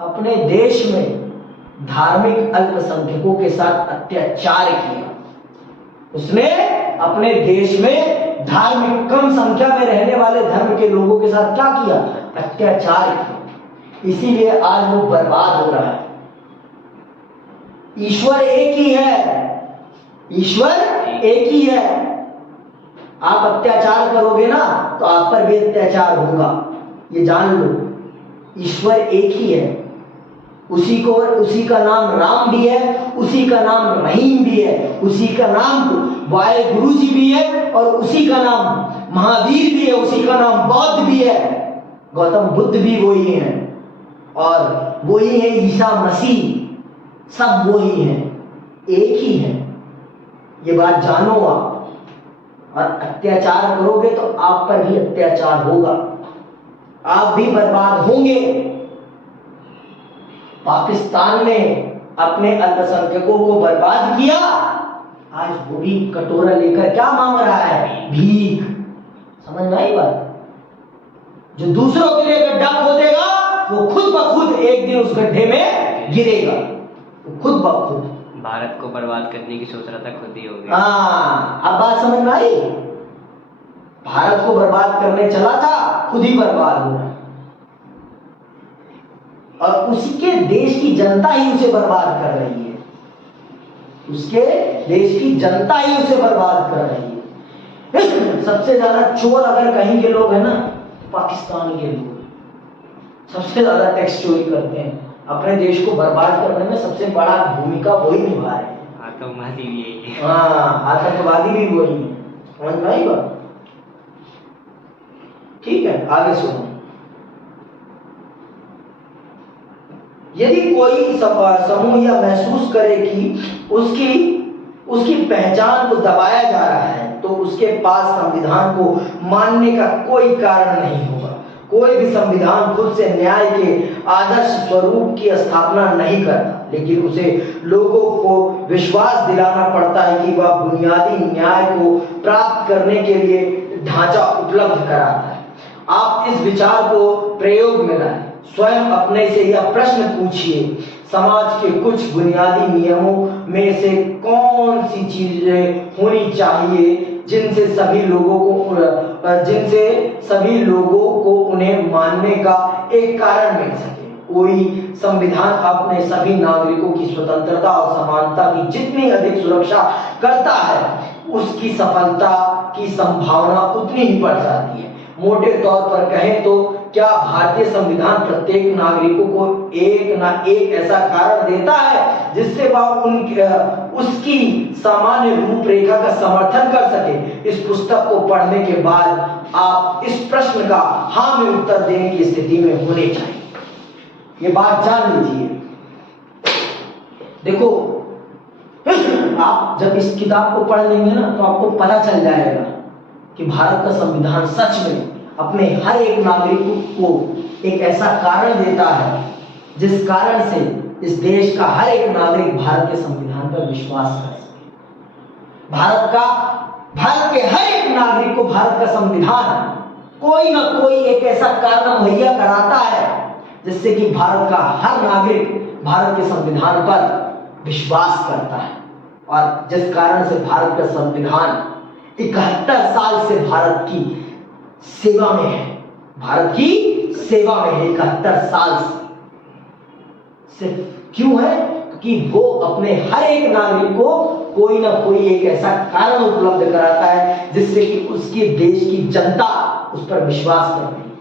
अपने देश में धार्मिक अल्पसंख्यकों के साथ अत्याचार किया। उसने अपने देश में धार्मिक कम संख्या में रहने वाले धर्म के लोगों के साथ क्या किया? अत्याचार किया। इसीलिए आज वो बर्बाद हो रहा है। ईश्वर एक ही है, ईश्वर एक ही है। आप अत्याचार करोगे ना तो आप पर भी अत्याचार होगा, ये जान लो। ईश्वर एक ही है, उसी का नाम राम भी है, उसी का नाम रहीम भी है, उसी का नाम वाहेगुरु जी भी है और उसी का नाम महावीर भी है, उसी का नाम बौद्ध भी है, गौतम बुद्ध भी वही है और वही है ईसा मसीह, सब वही है, एक ही है। ये बात जानो आप। और अत्याचार करोगे तो आप पर भी अत्याचार होगा, आप भी बर्बाद होंगे। पाकिस्तान ने अपने अल्पसंख्यकों को बर्बाद किया, आज वो भी कटोरा लेकर क्या मांग रहा है? भीख। समझ में आई बात? जो दूसरों के लिए गड्ढा खोदेगा वो खुद ब खुद एक दिन उस गड्ढे में गिरेगा, वो खुद ब खुद। भारत को बर्बाद करने की सोच रहा था, खुद ही हो गया। हाँ, अब बात समझ में आई? भारत को बर्बाद करने चला था, खुद ही बर्बाद हो रहा है और उसी के देश की जनता ही उसे बर्बाद कर रही है। उसके देश की जनता ही उसे बर्बाद कर रही है। सबसे ज्यादा चोर अगर कहीं के लोग हैं ना, पाकिस्तान के लोग सबसे ज्यादा टैक्स चोरी करते हैं। अपने देश को बर्बाद करने में सबसे बड़ा भूमिका वही निभा रहे हैं। आतंकवादी भी यही है। हाँ, आतंकवादी भी वही है। समझ में आई बात? ठीक है, आगे सुनो। यदि कोई समूह यह महसूस करे कि उसकी पहचान को दबाया जा रहा है तो उसके पास संविधान को मानने का कोई कारण नहीं होगा। कोई भी संविधान खुद से न्याय के आदर्श स्वरूप की स्थापना नहीं करता, लेकिन उसे लोगों को विश्वास दिलाना पड़ता है कि वह बुनियादी न्याय को प्राप्त करने के लिए ढांचा उपलब्ध कराता है। आप इस विचार को प्रयोग में लाएं। स्वयं अपने से यह प्रश्न पूछिए, समाज के कुछ बुनियादी नियमों में से कौन सी चीजें होनी चाहिए जिनसे सभी लोगों को उन्हें मानने का एक कारण मिल सके। कोई संविधान अपने सभी नागरिकों की स्वतंत्रता और समानता की जितनी अधिक सुरक्षा करता है, उसकी सफलता की संभावना उतनी ही बढ़ जाती है। मोटे तौर पर कहें तो क्या भारतीय संविधान प्रत्येक नागरिकों को एक ना एक ऐसा कारण देता है जिससे वह उसकी सामान्य रूपरेखा का समर्थन कर सके। इस पुस्तक को पढ़ने के बाद आप इस प्रश्न का हाँ में उत्तर देने की स्थिति में होने चाहिए। ये बात जान लीजिए। देखो, आप जब इस किताब को पढ़ लेंगे ना तो आपको पता चल जाएगा कि भारत का संविधान सच में अपने हर एक नागरिक को एक ऐसा कारण देता है जिस कारण से इस देश का हर एक नागरिक भारत के संविधान पर विश्वास कर सके। भारत के हर एक नागरिक को भारत का संविधान कोई ना कोई एक ऐसा कारण मुहैया कराता है जिससे कि भारत का हर नागरिक भारत के संविधान पर विश्वास करता है और जिस कारण से भारत का संविधान 71 साल से भारत की सेवा में है। भारत की सेवा में है 71 साल से। क्यों है? क्योंकि वो अपने हर एक नागरिक को कोई ना कोई एक ऐसा कारण उपलब्ध कराता है जिससे कि उसके देश की जनता उस पर विश्वास करती है।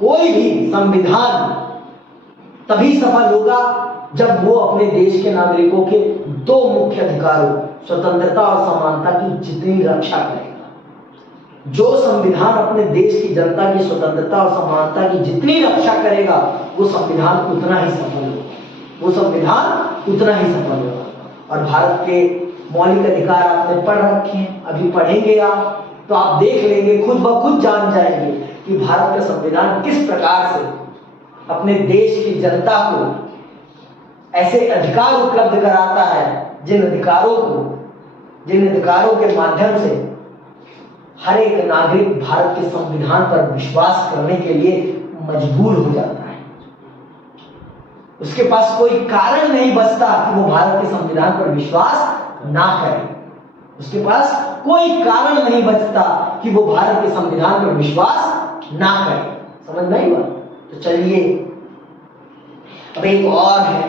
कोई भी संविधान तभी सफल होगा जब वो अपने देश के नागरिकों के दो मुख्य अधिकारों स्वतंत्रता और समानता की जितनी रक्षा करेगा। जो संविधान अपने देश की जनता की स्वतंत्रता और समानता की जितनी रक्षा करेगा वो संविधान उतना ही सफल होगा, वो संविधान उतना ही सफल होगा। और भारत के मौलिक अधिकार आपने पढ़ रखे हैं, अभी पढ़ेंगे आप तो आप देख लेंगे, खुद ब खुद जान जाएंगे कि भारत का संविधान किस प्रकार से अपने देश की जनता को ऐसे अधिकार उपलब्ध कराता है जिन अधिकारों के माध्यम से हर एक नागरिक भारत के संविधान पर विश्वास करने के लिए मजबूर हो जाता है। उसके पास कोई कारण नहीं बचता कि वो भारत के संविधान पर विश्वास ना करे। उसके पास कोई कारण नहीं बचता कि वो भारत के संविधान पर विश्वास ना करे। समझ में आई बात? तो चलिए अब एक और है,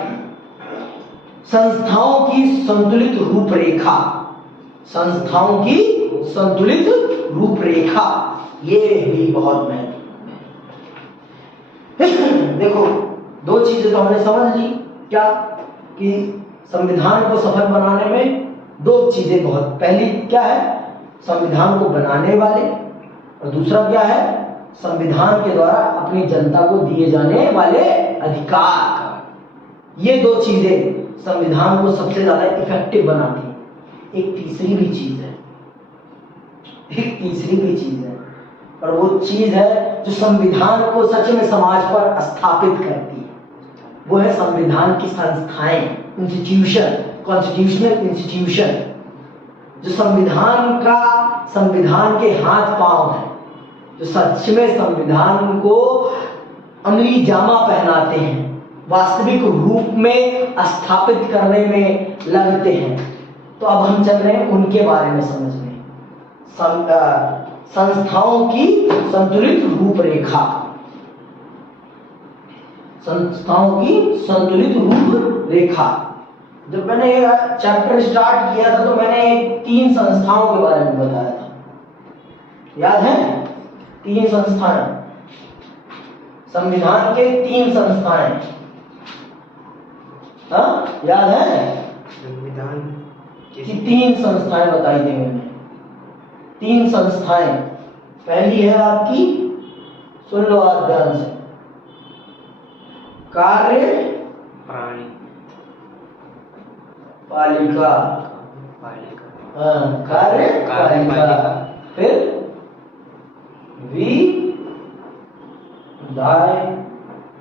संस्थाओं की संतुलित रूपरेखा। संस्थाओं की संतुलित रूपरेखा ये भी बहुत महत्वपूर्ण है। देखो दो चीजें तो हमने समझ ली, क्या कि संविधान को सफल बनाने में दो चीजें बहुत, पहली क्या है संविधान को बनाने वाले, और दूसरा क्या है संविधान के द्वारा अपनी जनता को दिए जाने वाले अधिकार। ये दो चीजें संविधान को सबसे ज्यादा इफेक्टिव बनाती है। एक तीसरी भी चीज है, और वो चीज है जो संविधान को सच में समाज पर स्थापित करती है, वो है संविधान की संस्थाएं, इंस्टीट्यूशन, कॉन्स्टिट्यूशनल इंस्टीट्यूशन, जो संविधान के हाथ पांव है, जो सच में संविधान को अमली जामा पहनाते हैं, वास्तविक रूप में स्थापित करने में लगते हैं। तो अब हम चल रहे हैं उनके बारे में समझने। संस्थाओं की संतुलित रूपरेखा। संस्थाओं की संतुलित रूपरेखा, जब मैंने चैप्टर स्टार्ट किया था तो मैंने 3 संस्थाओं के बारे में बताया था, याद है? 3 संस्थाएं, संविधान के 3 संस्थाएं, हाँ याद है? संविधान कि 3 संस्थाएं बताई थी मैंने। 3 संस्थाएं, पहली है आपकी, सुन लो आप ध्यान से, कार्यपालिका, कार्यपालिका, फिर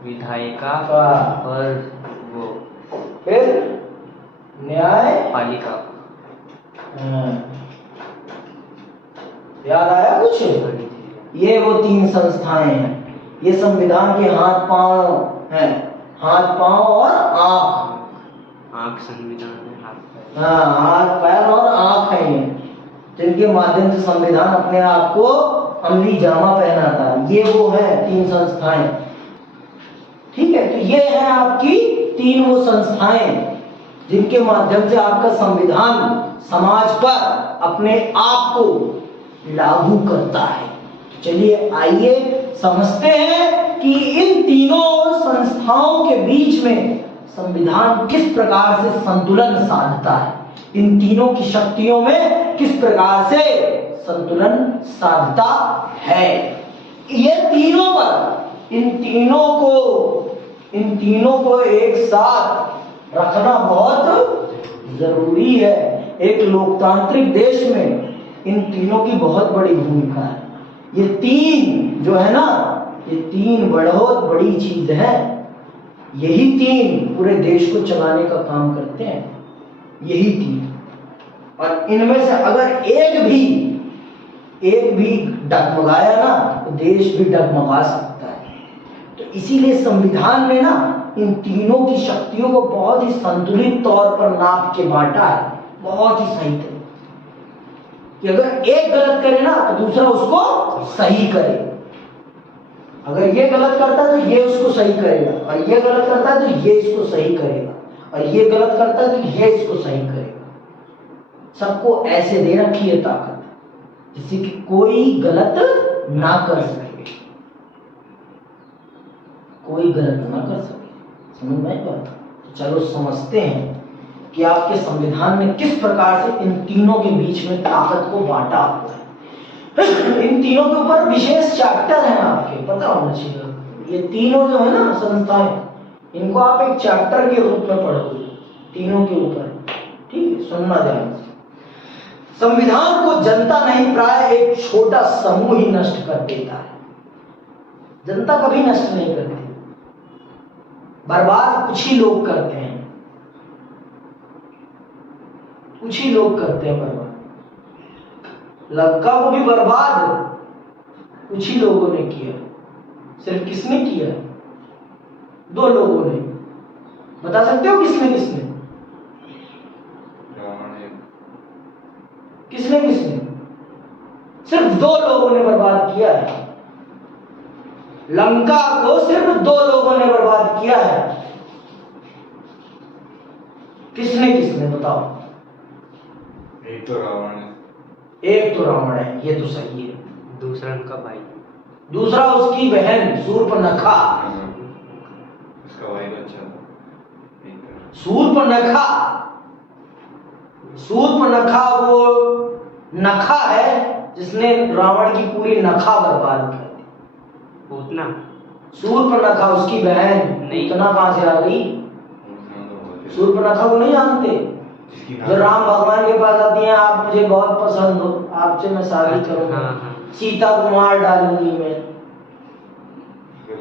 विधायिका और वो फिर न्यायपालिका। याद आया कुछ? ये वो 3 संस्थाएं हैं। ये संविधान के हाथ पांव हैं, हाथ पांव और आंख संविधान में हाथ पैर, हाँ हाथ पैर और आंख है, जिनके माध्यम से संविधान अपने आप को अमली जामा पहनाता है। ये वो है 3 संस्थाएं, ठीक है? तो ये है आपकी 3 वो संस्थाएं जिनके माध्यम से आपका संविधान समाज पर अपने आप को लागू करता है। चलिए आइए समझते हैं कि इन तीनों संस्थाओं के बीच में संविधान किस प्रकार से संतुलन साधता है, इन तीनों की शक्तियों में किस प्रकार से संतुलन साधता है। ये तीनों पर, इन तीनों को एक साथ रखना बहुत जरूरी है। एक लोकतांत्रिक देश में इन तीनों की बहुत बड़ी भूमिका है। ये 3 जो है ना, ये 3 बहुत बड़ी चीज है। यही 3 पूरे देश को चलाने का काम करते हैं, यही 3। और इनमें से अगर एक भी डगमगाया ना तो देश भी डगमगा सकता है। तो इसीलिए संविधान में ना इन तीनों की शक्तियों को बहुत ही संतुलित तौर पर नाप के बांटा है, बहुत ही सही तरीके कि अगर एक गलत करे ना तो दूसरा उसको सही करे। अगर ये गलत करता है तो ये उसको सही करेगा, और ये गलत करता है तो ये इसको सही करेगा, और ये गलत करता है तो ये इसको सही करेगा। सबको ऐसे दे रखी है ताकत जिससे कि कोई गलत ना कर सके, कोई गलत ना कर सके। समझ में आई बात? तो चलो समझते हैं कि आपके संविधान ने किस प्रकार से इन तीनों के बीच में ताकत को बांटा हुआ है। इन तीनों के ऊपर विशेष चैप्टर हैं, आपके पता होना चाहिए। ये तीनों जो है ना संस्थाएं, इनको आप एक चैप्टर के रूप में पढ़ोगे, तीनों के ऊपर। ठीक है, सुनना ध्यान से। संविधान को जनता नहीं, प्राय एक छोटा समूह ही नष्ट कर देता है। जनता कभी नष्ट नहीं करती, बर्बाद कुछ ही लोग करते हैं, कुछ ही लोग करते हैं बर्बाद। लंका को भी बर्बाद कुछ ही लोगों ने किया। सिर्फ किसने किया? 2 लोगों ने। बता सकते हो किसने किसने? किसने किसने? सिर्फ 2 लोगों ने बर्बाद किया है। लंका को सिर्फ 2 लोगों ने बर्बाद किया है। किसने किसने बताओ? एक तो रावण है। एक तो रावण है, ये तो सही है। दूसरा उनका भाई, दूसरा उसकी बहन शूर्पणखा। उसका भाई बच्चा था। शूर्पणखा, शूर्पणखा वो नखा है जिसने रावण की पूरी नखा बर्बाद कर दी। पूतना, शूर्पणखा उसकी बहन। नहीं। इतना कहां से आ गई? शूर्पणखा को नहीं जानते? जो राम भगवान के पास आती हैं, आप मुझे बहुत पसंद हो, आपसे मैं शादी करूंगा, हाँ। सीता को मार डालूंगी मैं।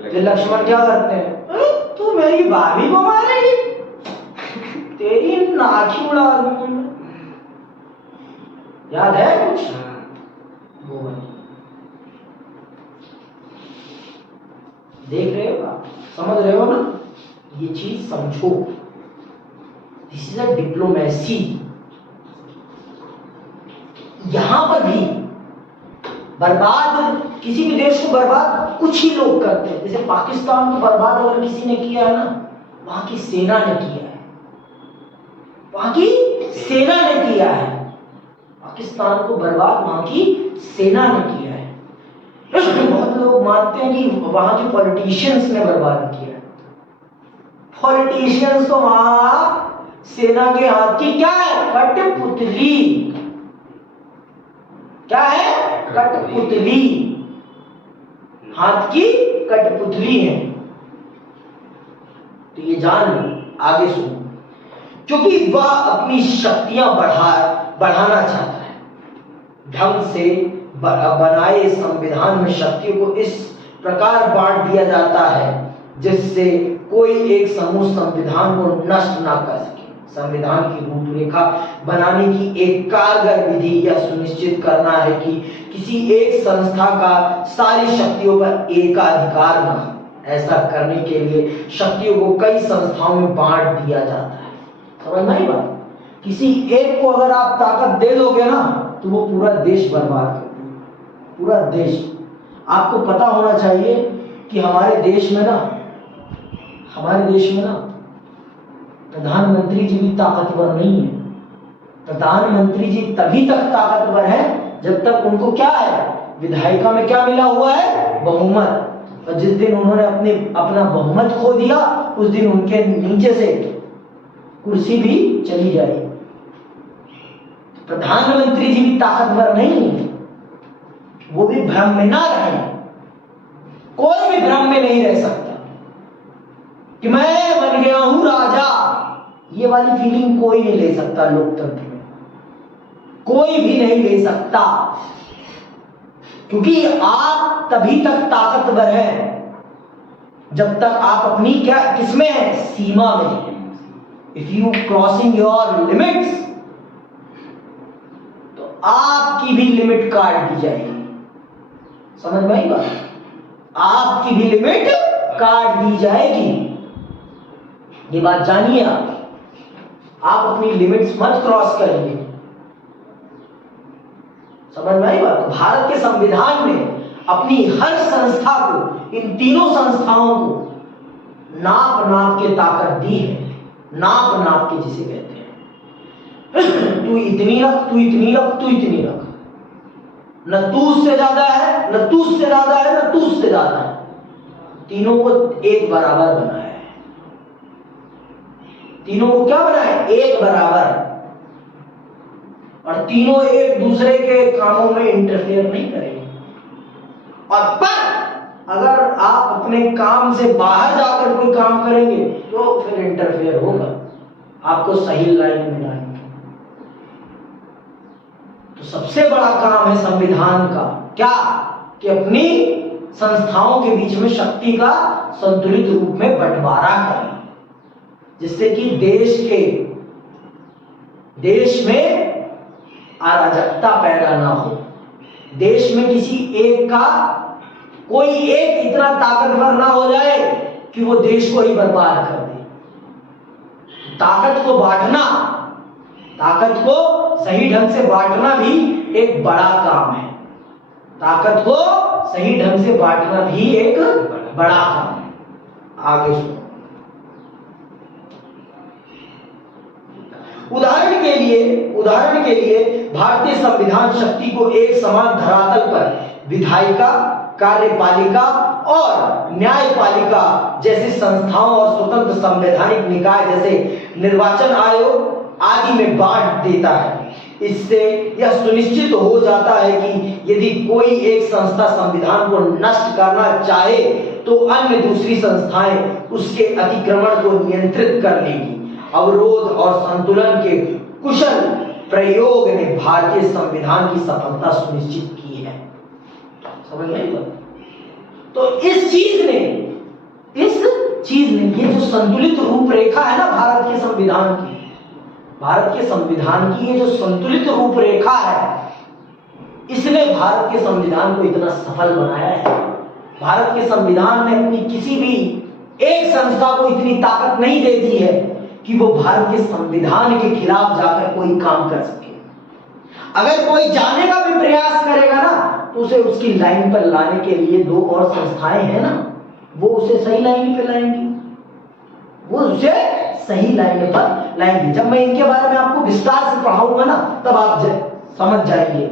फिर लक्ष्मण क्या करते हैं? तू मेरी भाभी को मारेगी, तेरी नाखी उड़ा दूंगी मैं। याद है कुछ? वो है। देख रहे हो आप? समझ रहे हो ना? ये चीज समझो। This is a diplomacy. यहां पर भी बर्बाद, किसी भी देश को बर्बाद कुछ ही लोग करते हैं। जैसे पाकिस्तान को बर्बाद अगर किसी ने किया है ना, वहां की सेना ने किया है, वहां की सेना ने किया है। पाकिस्तान को बर्बाद वहां की सेना ने किया है। बहुत लोग मानते हैं कि वहां के पॉलिटिशियंस ने बर्बाद किया है। पॉलिटिशियंस तो वहां सेना के हाथ की क्या है? कठपुतली। क्या है? कठपुतली। हाथ की कठपुतली है। तो ये जान लो, आगे सुनो। क्योंकि वह अपनी शक्तियां बढ़ाना चाहता है। ढंग से बनाए संविधान में शक्तियों को इस प्रकार बांट दिया जाता है जिससे कोई एक समूह संविधान को नष्ट ना कर सके। संविधान की रूपरेखा बनाने की एक कारगर विधि यह सुनिश्चित करना है कि किसी एक संस्था का सारी शक्तियों पर एकाधिकार न हो। ऐसा करने के लिए शक्तियों को कई संस्थाओं में बांट दिया जाता है। समझ में आई बात? किसी एक को अगर आप ताकत दे दोगे ना, तो वो पूरा देश बर्बाद कर देगा, पूरा देश। आपको पता होना चाहिए कि हमारे देश में ना प्रधानमंत्री जी भी ताकतवर नहीं है। प्रधानमंत्री जी तभी तक ताकतवर है जब तक उनको क्या है? विधायिका में क्या मिला हुआ है? बहुमत। और जिस दिन उन्होंने अपना बहुमत खो दिया, उस दिन उनके नीचे से कुर्सी भी चली जाएगी। प्रधानमंत्री जी भी ताकतवर नहीं है, वो भी भ्रम में ना रहे। कोई भी भ्रम में नहीं रह सकता कि मैं बन गया हूं राजा। ये वाली फीलिंग कोई नहीं ले सकता लोकतंत्र में, कोई भी नहीं ले सकता। क्योंकि आप तभी तक ताकतवर हैं जब तक आप अपनी क्या किसमें है? सीमा में। If you crossing your limits, तो आपकी भी लिमिट काट दी जाएगी। समझ में आई बात? आपकी भी लिमिट काट दी जाएगी। ये बात जानिए आप अपनी लिमिट्स मत क्रॉस करिए। समझ में आई बात? भारत के संविधान में अपनी हर संस्था को, इन तीनों संस्थाओं को नाप के ताकत दी है। नाप के जिसे कहते हैं। तू इतनी रख, तू इतनी रख, तू इतनी रख। न तू उससे ज्यादा है, न तू उससे ज्यादा है, न तू उससे ज्यादा है। तीनों को एक बराबर बनाया है। तीनों को क्या बनाए, एक बराबर, और तीनों एक दूसरे के कामों में इंटरफेयर नहीं करेंगे। और पर अगर आप अपने काम से बाहर जाकर कोई काम करेंगे तो फिर इंटरफेयर होगा, आपको सही लाइन में लाएंगे। तो सबसे बड़ा काम है संविधान का क्या, कि अपनी संस्थाओं के बीच में शक्ति का संतुलित रूप में बंटवारा करें, जिससे कि देश में अराजकता पैदा ना हो, देश में किसी एक का कोई एक इतना ताकतवर ना हो जाए कि वो देश को ही बर्बाद कर दे। ताकत को बांटना, ताकत को सही ढंग से बांटना भी एक बड़ा काम है। ताकत को सही ढंग से बांटना भी एक बड़ा काम है। आगे सुनो। उदाहरण के लिए भारतीय संविधान शक्ति को एक समान धरातल पर विधायिका, कार्यपालिका और न्यायपालिका जैसी संस्थाओं और स्वतंत्र संवैधानिक निकाय जैसे निर्वाचन आयोग आदि में बांट देता है। इससे यह सुनिश्चित हो जाता है कि यदि कोई एक संस्था संविधान को नष्ट करना चाहे तो अन्य दूसरी संस्थाएं उसके अतिक्रमण को नियंत्रित कर लेगी। अवरोध और संतुलन के कुशल प्रयोग ने भारतीय संविधान की सफलता सुनिश्चित की है। समझ में आई? तो इस चीज ने ये जो संतुलित रूपरेखा है ना भारत के संविधान की ये जो संतुलित रूपरेखा है, इसने भारत के संविधान को इतना सफल बनाया है। भारत के संविधान ने अपनी किसी भी एक संस्था को इतनी ताकत नहीं दे दी है कि वो भारत के संविधान के खिलाफ जाकर कोई काम कर सके। अगर कोई जाने का भी प्रयास करेगा ना तो उसे उसकी लाइन पर लाने के लिए दो और संस्थाएं हैं ना, वो उसे सही लाइन पे लाएंगी, जब मैं इनके बारे में आपको विस्तार से पढ़ाऊंगा ना तब आप समझ जाएंगे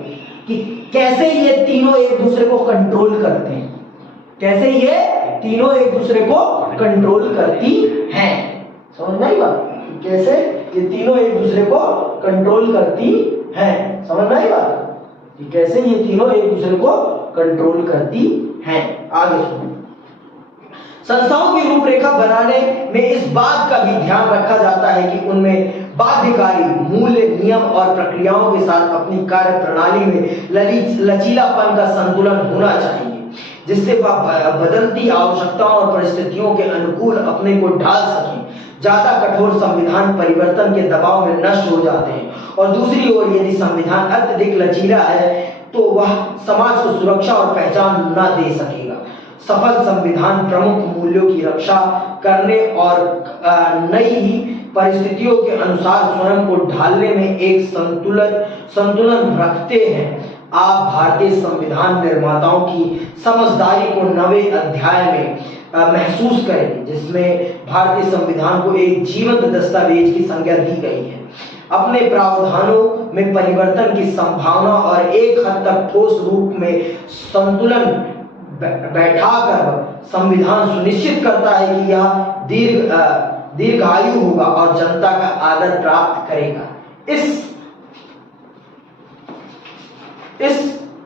कि कैसे ये तीनों एक दूसरे को कंट्रोल करते हैं, कैसे ये तीनों एक दूसरे को कंट्रोल करती हैं। समझ में आई बात? कैसे ये तीनों एक दूसरे को कंट्रोल करती हैं। समझ में आई बात? कैसे ये तीनों एक दूसरे को कंट्रोल करती हैं। आगे सुनो। संस्थाओं की रूपरेखा बनाने में इस बात का भी ध्यान रखा जाता है कि उनमें बाध्यकारी मूल्य, नियम और प्रक्रियाओं के साथ अपनी कार्य प्रणाली में लचीलापन का संतुलन होना चाहिए, जिससे वह बदलती आवश्यकताओं और परिस्थितियों के अनुकूल अपने को ढाल सकें। ज्यादा कठोर संविधान परिवर्तन के दबाव में नष्ट हो जाते हैं, और दूसरी ओर यदि संविधान अत्यधिक लचीला है तो वह समाज को सुरक्षा और पहचान न दे सकेगा। सफल संविधान प्रमुख मूल्यों की रक्षा करने और नई परिस्थितियों के अनुसार स्वयं को ढालने में एक संतुलन रखते हैं। आप भारतीय संविधान निर्माताओं की समझदारी को 9वें अध्याय में महसूस करेंगे, जिसमें भारतीय संविधान को एक जीवंत दस्तावेज की संज्ञा दी गई है। अपने प्रावधानों में परिवर्तन की संभावना और एक हद तक ठोस रूप में संतुलन बैठाकर संविधान सुनिश्चित करता है कि यह दीर्घायु होगा और जनता का आदर प्राप्त करेगा। इस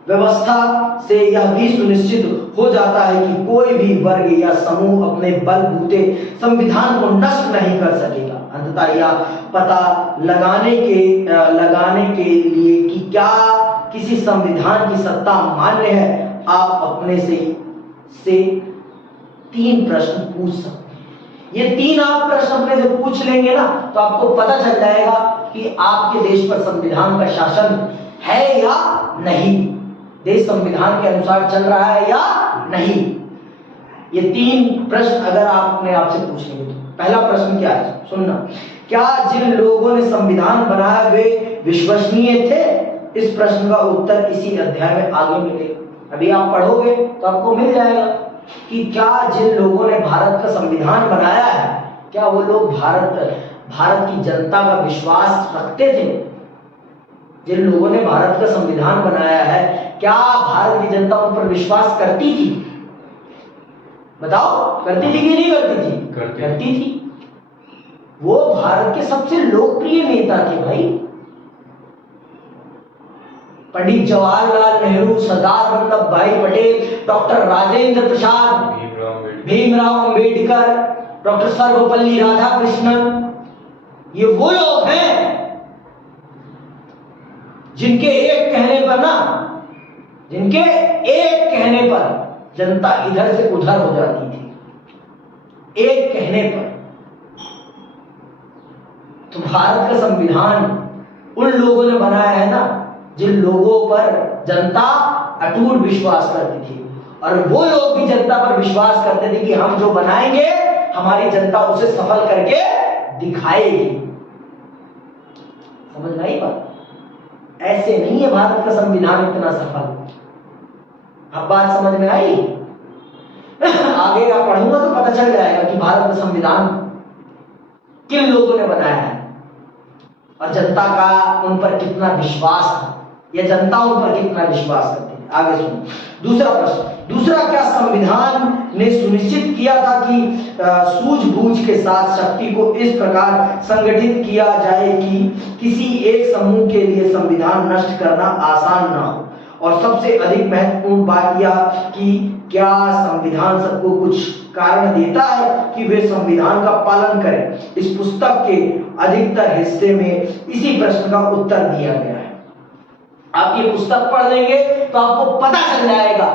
व्यवस्था से यह भी सुनिश्चित हो जाता है कि कोई भी वर्ग या समूह अपने बलबूते संविधान को नष्ट नहीं कर सकेगा। अंततः यह पता लगाने के लिए कि क्या किसी संविधान की सत्ता मान्य है, आप अपने से 3 प्रश्न पूछ सकते हैं। ये 3 आप प्रश्न अपने से पूछ लेंगे ना तो आपको पता चल जाएगा कि आपके देश पर संविधान का शासन है या नहीं, देश संविधान के अनुसार चल रहा है या नहीं। ये 3 प्रश्न अगर आप अपने आप से पूछ लेंगे तो पहला प्रश्न क्या है, सुनना। क्या जिन लोगों ने संविधान बनाया वे विश्वसनीय थे? इस प्रश्न का उत्तर इसी अध्याय में आगे मिलेगा। अभी आप पढ़ोगे तो आपको मिल जाएगा कि क्या जिन लोगों ने भारत का संविधान बनाया है, क्या वो लोग भारत की जनता का विश्वास रखते थे? जिन लोगों ने भारत का संविधान बनाया है, क्या भारत की जनता उन पर विश्वास करती थी? बताओ, करती थी कि नहीं करती थी? करती थी। वो भारत के सबसे लोकप्रिय नेता थे भाई। पंडित जवाहरलाल नेहरू, सरदार वल्लभ भाई पटेल, डॉक्टर राजेंद्र प्रसाद, भीमराव अंबेडकर, डॉक्टर सर्वपल्ली राधाकृष्णन, ये वो लोग हैं जिनके एक कहने पर जनता इधर से उधर हो जाती थी, एक कहने पर। तो भारत का संविधान उन लोगों ने बनाया है ना जिन लोगों पर जनता अटूट विश्वास करती थी, और वो लोग भी जनता पर विश्वास करते थे कि हम जो बनाएंगे हमारी जनता उसे सफल करके दिखाएगी। समझ में आई बात? ऐसे नहीं है भारत का संविधान इतना सफल। अब बात समझ में आई? आगे का पढ़ूंगा तो पता चल जाएगा कि भारत का संविधान किन लोगों ने बनाया है और जनता का उन पर कितना विश्वास था, या जनता उन पर कितना विश्वास करती है। आगे सुनो दूसरा प्रश्न। दूसरा, क्या संविधान ने सुनिश्चित किया था कि सूझबूझ के साथ शक्ति को इस प्रकार संगठित किया जाए कि किसी एक समूह के लिए संविधान नष्ट करना आसान ना हो? और सबसे अधिक महत्वपूर्ण बात यह कि क्या संविधान सबको कुछ कारण देता है कि वे संविधान का पालन करें? इस पुस्तक के अधिकतर हिस्से में इसी प्रश्न का उत्तर दिया गया है। आप ये पुस्तक पढ़ लेंगे तो आपको पता चल जाएगा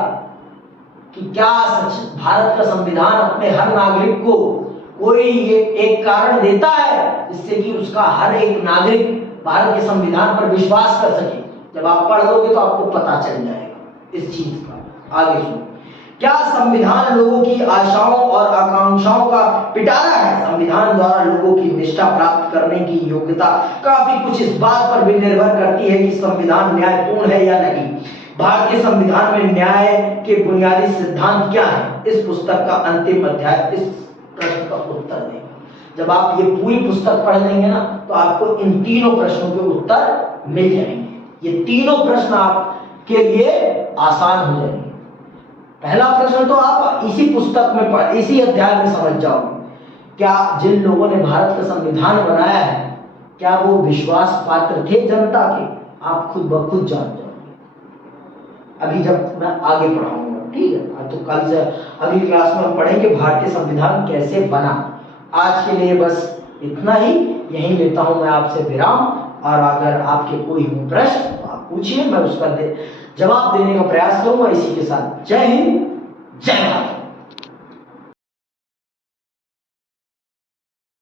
कि क्या सच भारत का संविधान अपने हर नागरिक को कोई एक कारण देता है जिससे कि उसका हर एक नागरिक भारत के संविधान पर विश्वास कर सके। जब आप पढ़ लोगे तो आपको पता चल जाएगा इस चीज का। आगे सुनो, क्या संविधान लोगों की आशाओं और आकांक्षाओं का पिटारा है? संविधान द्वारा लोगों की निष्ठा प्राप्त करने की योग्यता काफी कुछ इस बात पर भी निर्भर करती है कि संविधान न्यायपूर्ण है या नहीं। भारतीय संविधान में न्याय के बुनियादी सिद्धांत क्या है? इस पुस्तक का अंतिम अध्याय इस प्रश्न का उत्तर देगा। जब आप ये पूरी पुस्तक पढ़ लेंगे ना तो आपको इन तीनों प्रश्नों के उत्तर मिल जाएंगे। ये तीनों प्रश्न आपके लिए आसान हो जाएंगे। पहला प्रश्न तो आप इसी पुस्तक में इसी अध्याय में समझ जाओगे। क्या जिन लोगों ने भारत का संविधान बनाया है क्या वो विश्वास पात्र थे जनता के? आप खुद ब खुद जान जाओगे अभी जब मैं आगे पढ़ाऊंगा। ठीक है, तो कल से अगली क्लास में हम पढ़ेंगे भारतीय संविधान कैसे बना। आज के लिए बस इतना ही, यहीं लेता हूं मैं आपसे विराम। और अगर आपके कोई हो प्रश्न तो आप पूछिए, मैं उसका जवाब देने का प्रयास करूंगा। इसी के साथ जय हिंद, जय भारत।